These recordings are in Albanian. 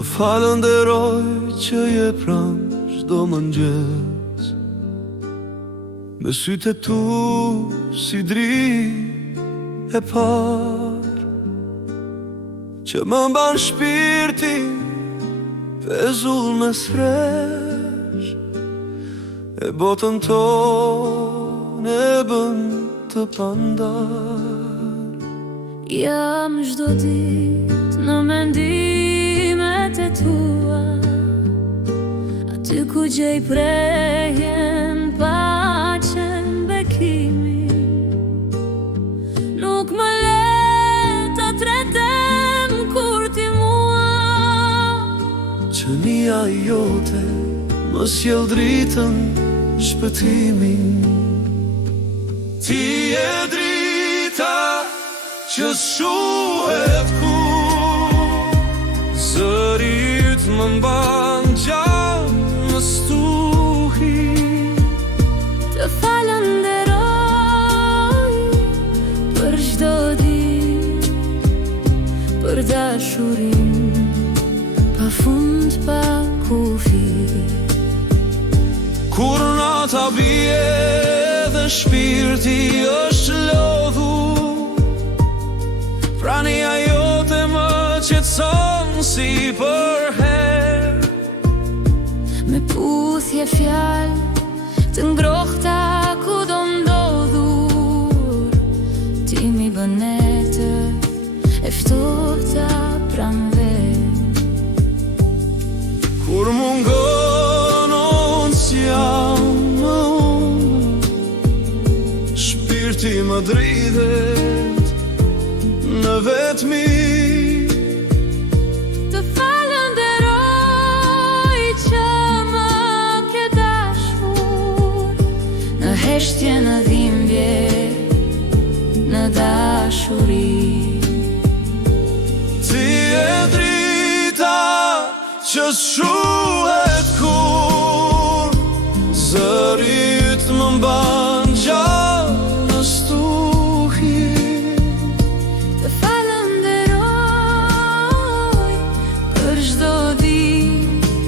Të falenderoj që je pranë çdo mëngjes, me sytë e tu si dritë e parë, që më mban shpirtin pezull me sresh, e botën tonë e bën të pandar. Jam çdo ditë në mendimet e tua, aty ku gjej prehjen, paqen, bekimin. Nuk më le të tretem kur ti mua, që nia jote më sjell dritën, shpëtimin. Ti e drita që shuhet kur zëri yt më mban gjallë në stuhi. të falenderoj për çdo ditë, për dashurinë pafund pa kufi. Kur nata bie dhe shpirti është lodhur, prania jote më qetëson si për herë. Me puthje fjalë të ngrohta ku do ndodhur, ti mi bën netët e ftohta pranve. Kur mungon unë s'jam më unë, shpirti më dridhet në vetmi. Të falenderoj që më ke dashur, në heshtje, në dhimbje, në dashuri. Ti e drita që shuhet kur zëri yt më mban gjallë në stuhi. Të falenderoj për çdo ditë,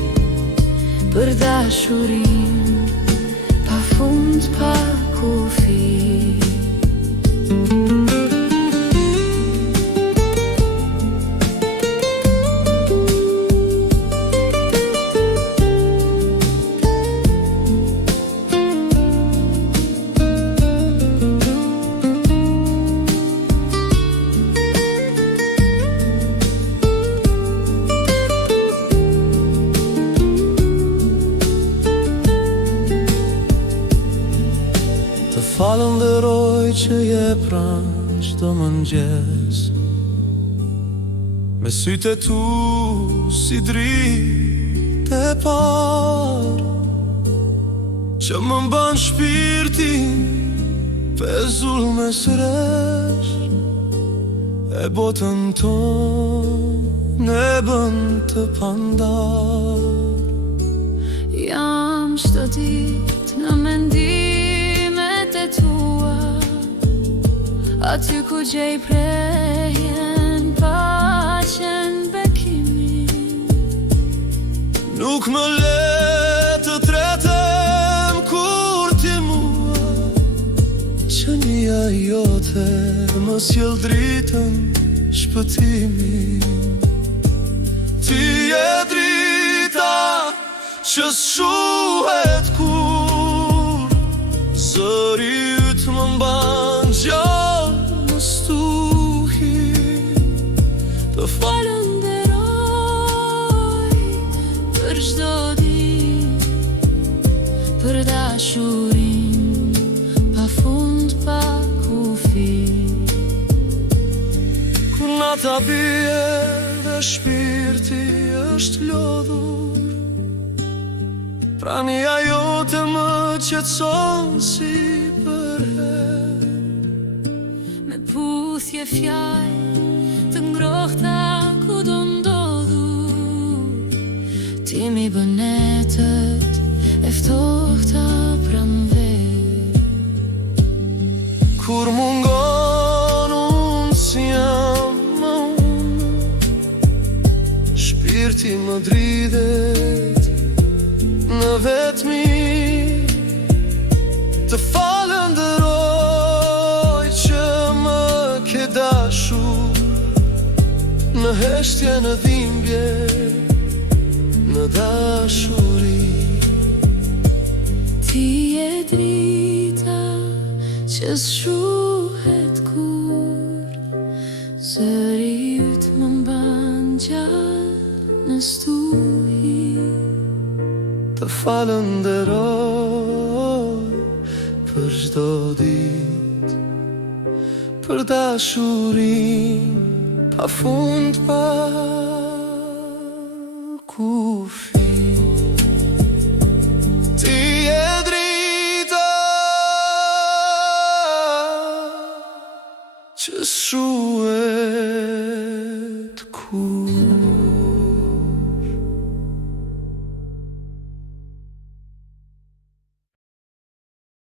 për dashurinë pafund pa kufi. Të falenderoj që je pranë çdo mëngjes, me sytë e tu si dritë e parë, që më mban shpirtin pezull me sresh, e botën tonë e bën të pandar. Jam çdo ditë në mendimet e tua, aty ku gjej prehjen, paqen, bekimin. Nuk më le të tretem kur ti mua, që nia jote më sjell dritën, shpëtimin. Ti e drita që shuhet kur zëri yt më mban gjallë në stuhi. Të Falenderoj për çdo ditë, për dashurinë pafund pa kufi. Kur nata bie dhe shpirti është lodhur, prania jote më qetëson si për herë. Me puthje fjalë të ngrohta ku do ndodhur, ti mi bën netët e ftohta pranve. Kur mungon unë s'jam më unë, shpirti më dridhet në vetmi. Të falenderoj që më ke dashur, në heshtje, në dhimbje, në dashuri. Ti je drita që s'shuhet kur, zëri yt më mban gjallë në stuhi. Të falenderoj për çdo ditë, për dashurin pa fund pa kufi. Ti je drita që s'shuhet